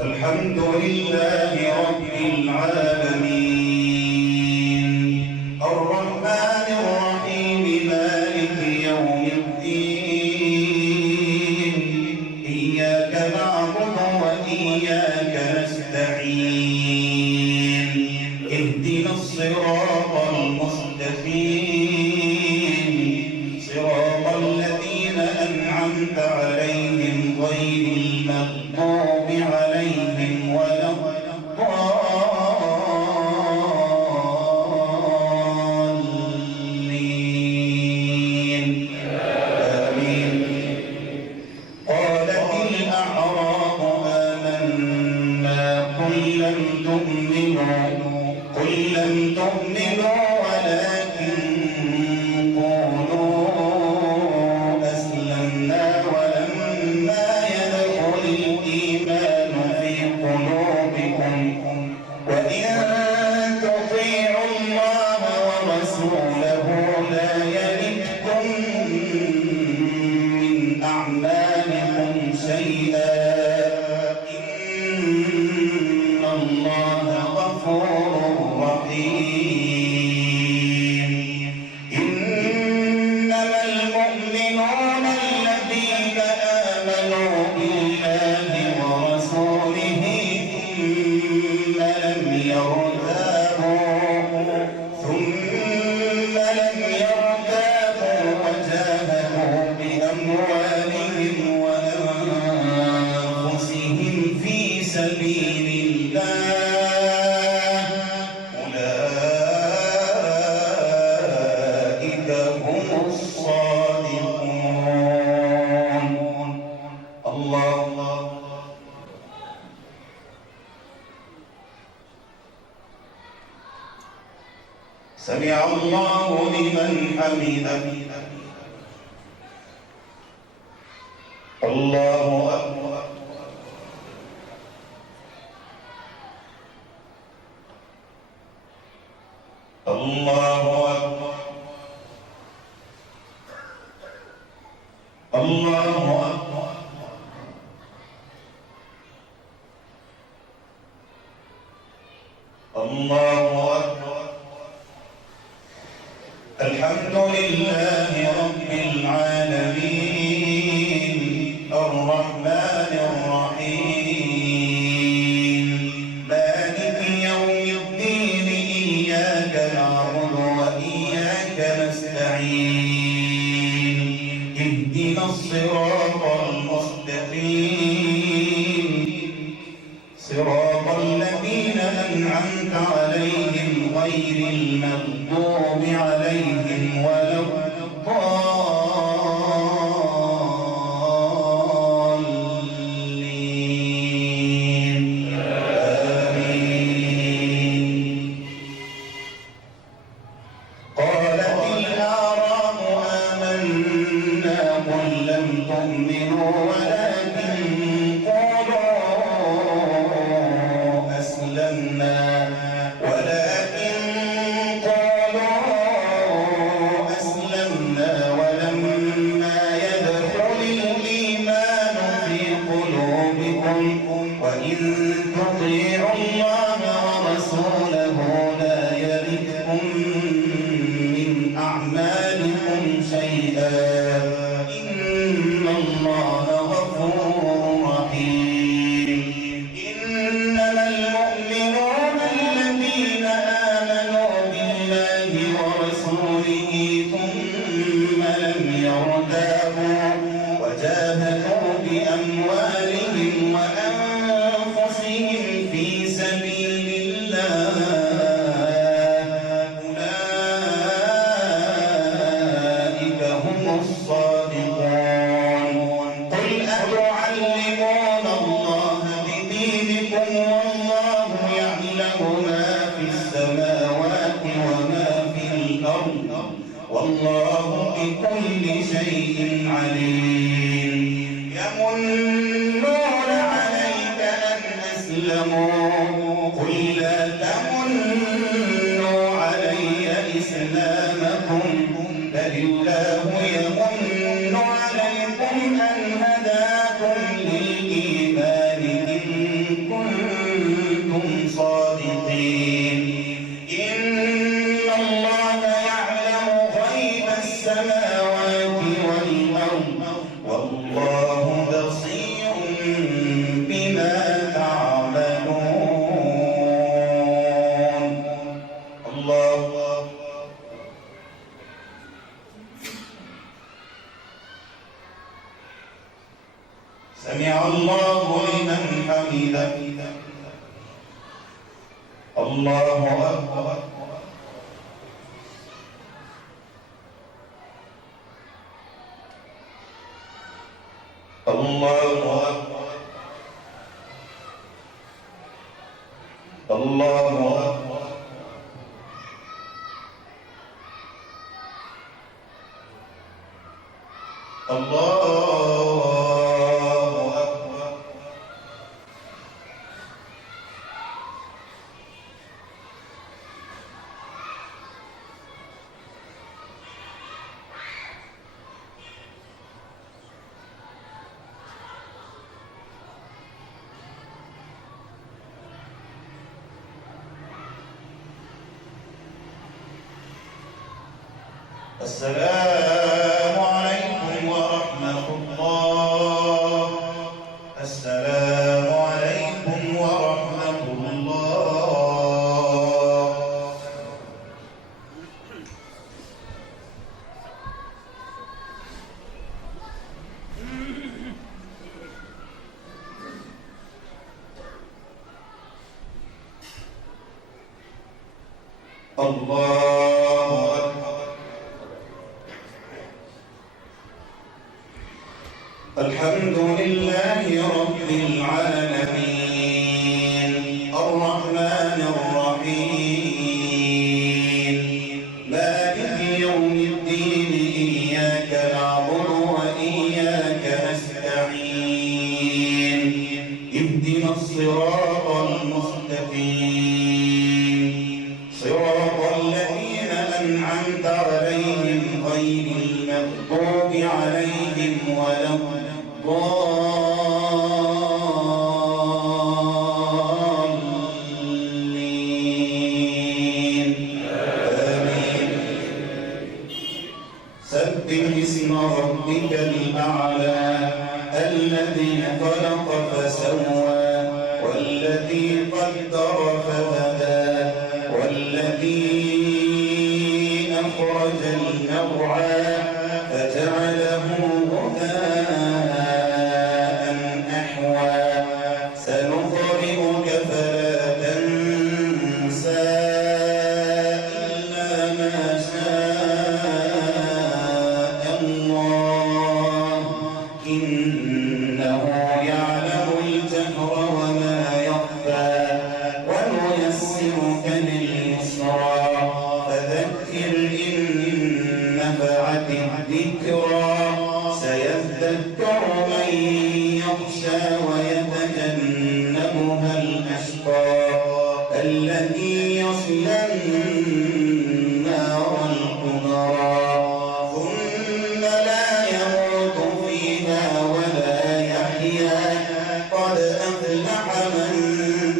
الحمد لله رب العالمين الرحمن الرحيم مالك يوم الدين إياك نعبد وإياك نستعين اهدنا الصراط المستقيم صراط الذين أنعمت عليهم غير المغضوب عليهم ولا الضالين آمين. قالت الأعراب آمنا قل لم تؤمنوا ولكن قولوا أسلمنا ولما يدخل الإيمان في قلوبكم وإن تطيعوا الله ورسوله لا يلدكم من أعمالكم شيئا إن الله غفور رحيم. إنما المؤمنون الذين آمنوا بالله ورسوله ثم لم يرتابوا وجاهدوا بأموالهم وأنفسهم في سبيل الله أولئك هم الصادقون. الله سمع الله لمن حمده. الله أكبر. الله أكبر. الله أكبر. الله أكبر. الحمد لله رب العالمين الرحمن الرحيم مالك يوم الدين إياك نعبد وإياك نستعين اهدنا الصراط المستقيم صراط الذين أنعمت عليهم غير المغضوب عليهم ولا الضالين آمين. قالت الأعراب آمنا قل لم تؤمنوا ولكن قولوا أسلمنا ولما يدخل الإيمان في قلوبكم وإن تطيعوا الله ورسوله لا يلدكم من أعمالكم شيئا إن الله غفور رحيم. إنما المؤمنون الذين آمنوا بالله ورسوله ثم لم يرتابوا وجاهدوا بأموالهم وأنفسهم في سبيل الله أولئك هم الصادقون. قل أتعلمون الله بدينكم والله يعلم ما في السماوات وما في الأرض والله بكل شيء عليم. يمنون عليك أن أسلموا قل لا تمنوا علي إسلامكم بل الله يمن عليكم أن هداكم للإيمان إن حميده. الله أكبر. الله أكبر. الله أكبر. الله أكبر. السلام عليكم ورحمة الله. السلام عليكم ورحمة الله. الله أكبر. الحمد لله رب العالمين الرحمن الرحيم مالك يوم الدين إياك نعبد وإياك نستعين اهدنا الصراط المستقيم صراط الذين أنعمت عليهم غير المغضوب عليهم ولا الضالين آمين. سبح اسم ربك الأعلى الذي خلق فسوى والذي قدر فهدى والذي أخرج المرعى فجعله غثاء أحوى سنقرئك فلا تنسى إلا ما شاء الله إنه يعلم الجهر وما يخفى ونيسرك لليسرى فذكر إن نفعت الذكرى سيذكر من يخشى ويتجنبها الأشقى الذي يصلى النار الكبرى ثم لا يموت فيها ولا يحيا قد أفلح من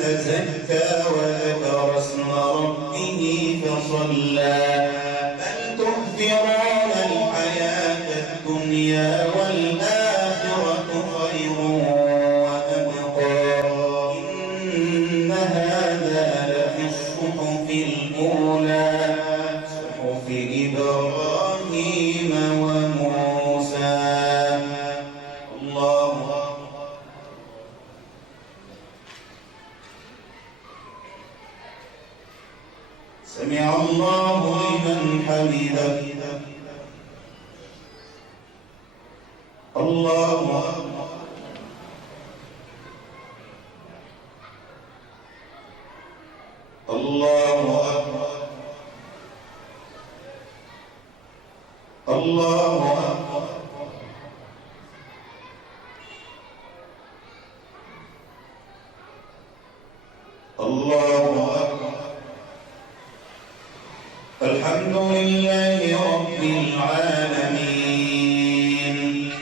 تزكى وذكر اسم ربه فصلى بل تؤثرون الحياة الدنيا والآخرة خير وأبقى إن هذا لفي الصحف الأولى صحف إبراهيم وموسى. الله سمع الله لمن حمده. الله أكبر. الله أكبر. الله أكبر. الله أكبر. الحمد لله رب العالمين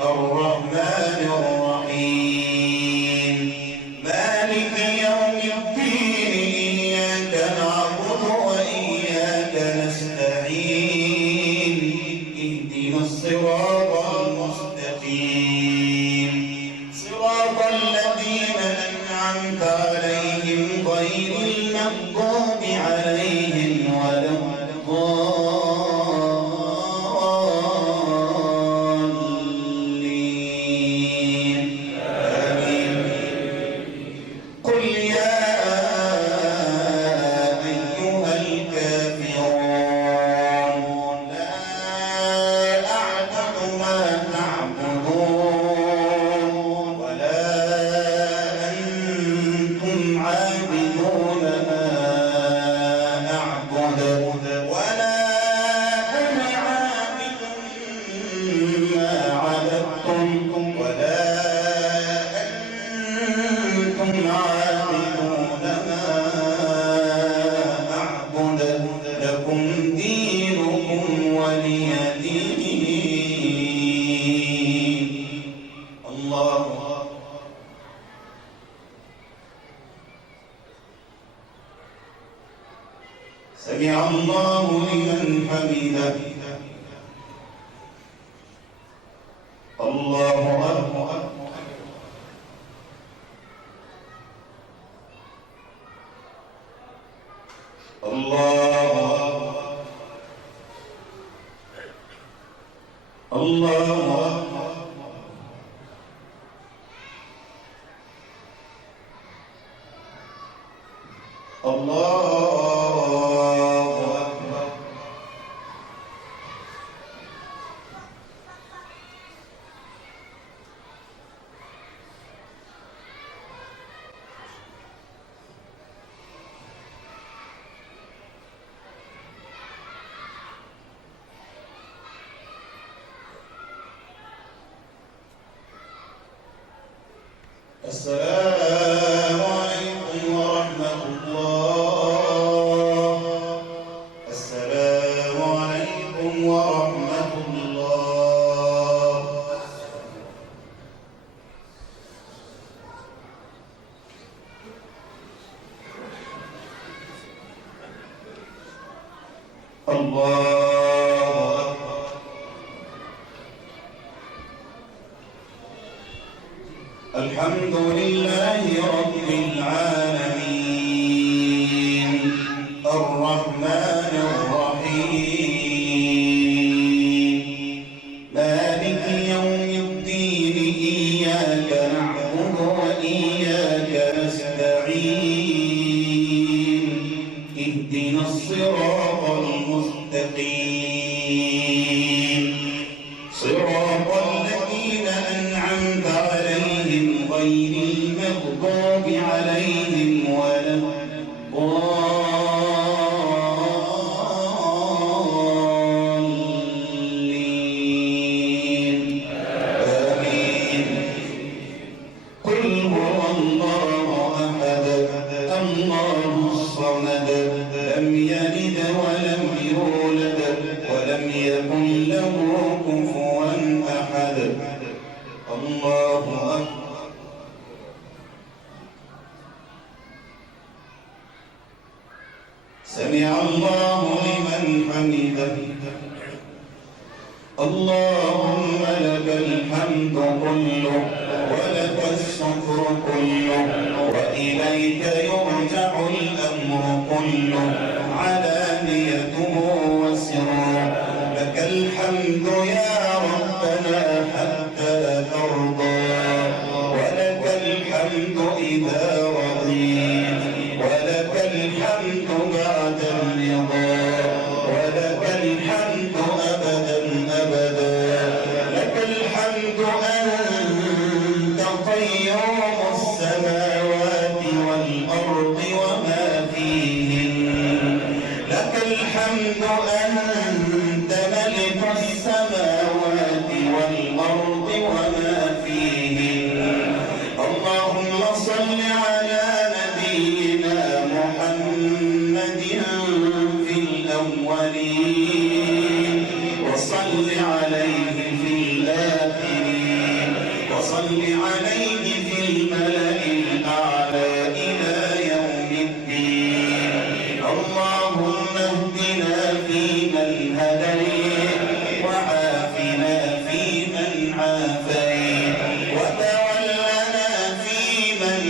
الرحمن الرحيم مالك يوم الدين إياك نعبد وإياك نستعين اهدنا الصراط المستقيم صراط الذين أنعمت عليهم غير المغضوب عليهم ولا الضالين آمين. سمع الله لمن حمده. الله أكبر. الله السلام عليكم ورحمة الله. السلام عليكم ورحمة الله. الله أكبر. الحمد لله رب العالمين الرحمن الرحيم مالك يوم الدين إياك نعبد وإياك نستعين اهدنا الصراط المستقيم صراط الذين أنعمت عليهم غير المغضوب عليهم ولا الضالين آمين. قل هو الله أحد الله الصمد لم يلد ولم يولد ولم يكن له كفوا أحد. الله أكبر. سمع الله لمن حمده. اللهم لك الحمد كله ولك الشكر كله وإليك يرجع الأمر كله علانيته وسره. لك الحمد يا ربنا حتى ترضى ولك الحمد إذا رضيت ولك الحمد بعد الرضا ولك الحمد أبدا أبدا. لك الحمد أنت قيوم السماوات والأرض وما فيهن. لك الحمد أنت ملك السماوات والأرض وما فيهن. اللهم صل على نبينا محمد في الأولين وصل عليه في الآخرين وصل عليه في الملأ الأعلى إلى يوم الدين. اللهم اهدنا فيمن هديت وعافنا فيمن عافيت وتولنا فيمن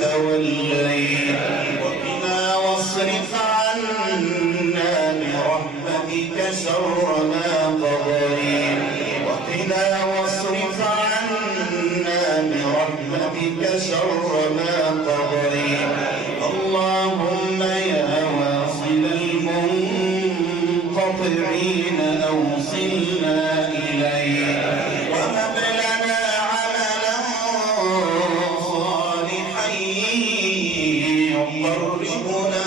توليت وقنا واصرف عنا برحمتك شر ما قضيت وقنا واصرف عنا برحمتك شر ما قضيت. اللهم يا واصل المنقطعين أوصلنا إليك وهب لنا عملا صالحا يقربنا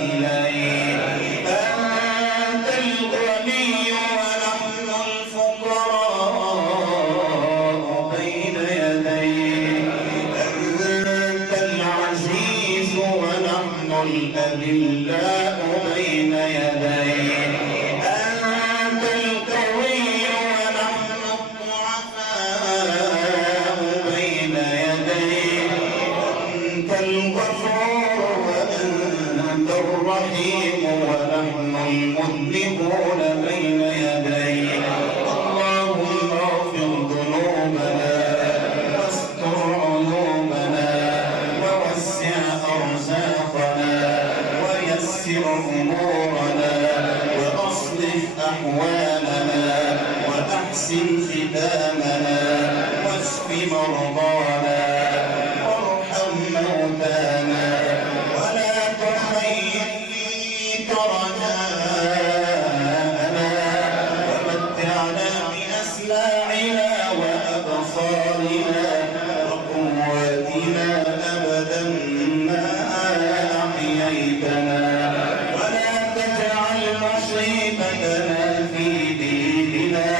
إليك. أنت الغني ونحن الفقراء بين يديك. أنت العزيز ونحن الأذلاء بين يديك. أنت القوي ونحن الضعفاء بين يديك. أنت الغفور وأنت الرحيم واحسن ختامنا واشف مرضانا وارحم موتانا ولا تخيب فيك رجاءنا ومتعنا بأسماعنا وأبصارنا وقواتنا أبدا ما أحييتنا ولا تجعل مصيبتنا في ديننا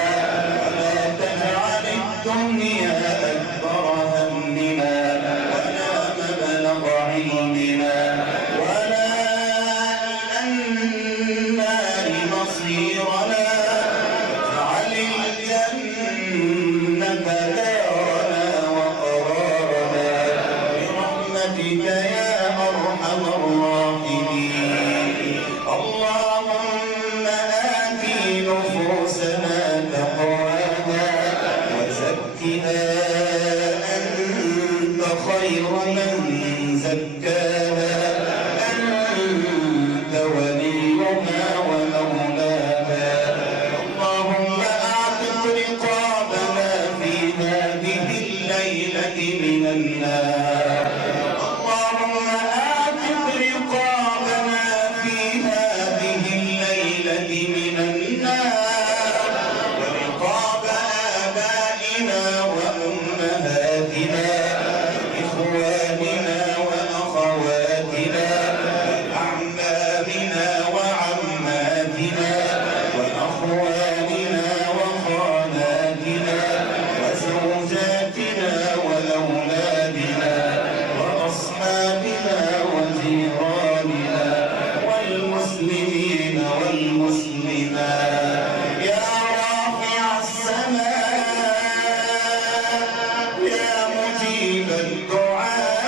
ولا تجعل الدنيا أكبر همنا ولا مبلغ علمنا ولا إلى النار مصيرنا واجعل الجنة دارنا وقرارنا برحمتك يا أرحم الراحمين. اللهم آت نفوسنا تقواها وزكها أنت خير من زكاها أنت وليها ومولاها. اللهم أعتق رقابنا في هذه الليلة من النار. اللهم أعتق رقابنا في هذه الليلة من النار ورقاب آبائنا وأمهاتنا إخواننا وأخواتنا أعمامنا وعماتنا وأخواننا وخالاتنا وزوجاتنا وأولادنا وأصحابنا وجيراننا والمسلمين والمسلمات. يا رافع السماء يا مجيب الدعاء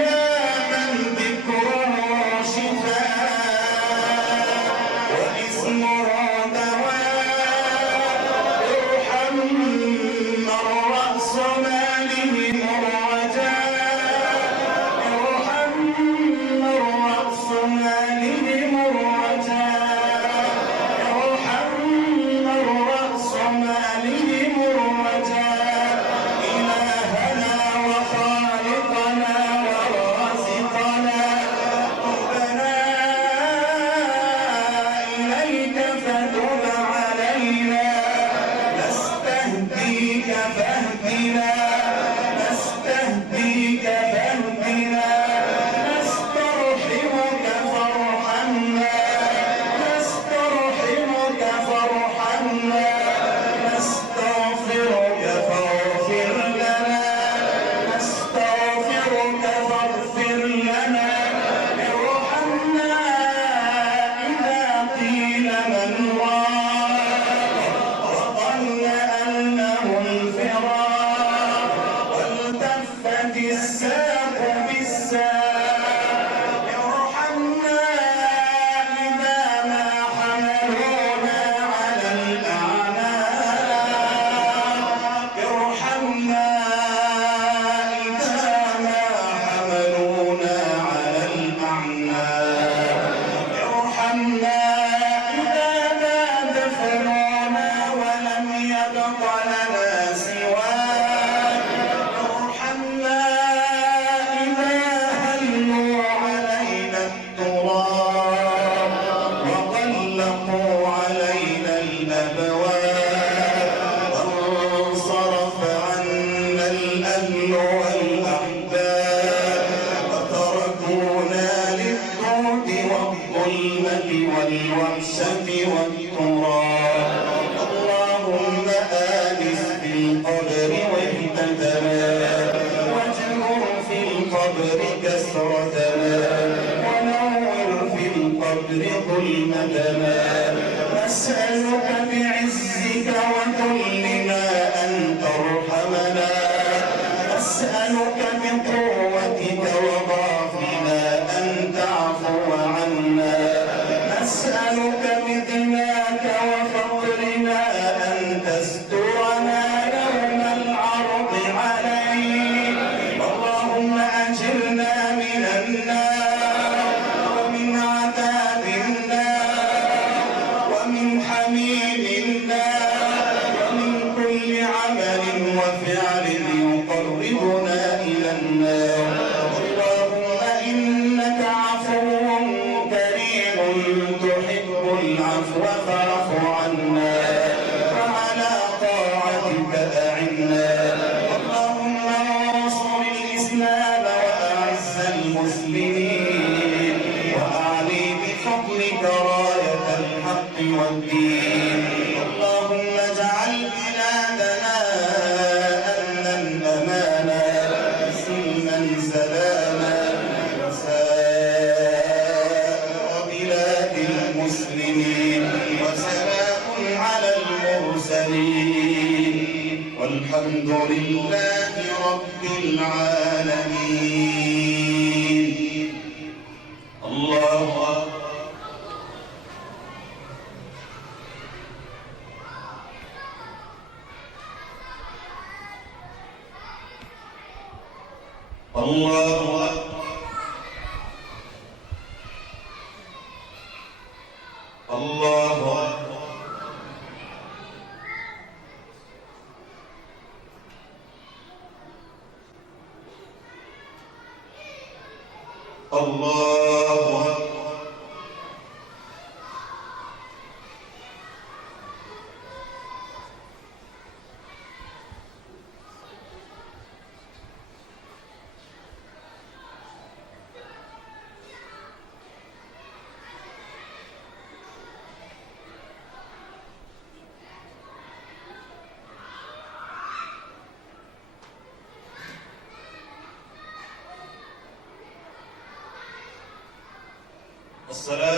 يا من ذكره شفاء واسمه دواء ارحم من رأس مالهم الرجاء ارحم من رأس مالهم الرجاء ارحم من رأس مالهم الرجاء إلهنا وخالقنا ورازقنا ربنا إليك فتب علينا نستهديك فاهدنا نستهديك فاهدنا نسترحمك فارحمنا نسترحمك فارحمنا نستغفرك فاغفر لنا نستغفرك فاغفر لنا ارحمنا إذا قيل من راق وظن أنه الفراق والتفت الساق بالساق ارحمنا إذا ما حملونا على الأعناق ارحمنا إذا ما حملونا على الأعناق ارحمنا إذا ما دفنونا ولم يبق لنا سواك ارحمنا يقربنا إلى النار. اللهم إنك عفو كريم تحب العفو فاعف عنا وعلى طاعتك أعنا. اللهم انصر الإسلام وأعز المسلمين وأعلي بفضلك راية الحق والدين. اللهم اجعل بلادنا أمنا أمانا سلما سلاما وسائر بلاد المسلمين. وسلام على المرسلين والحمد لله رب العالمين. الله أكبر. الله أكبر. الله أكبر. الله أكبر. الصلاة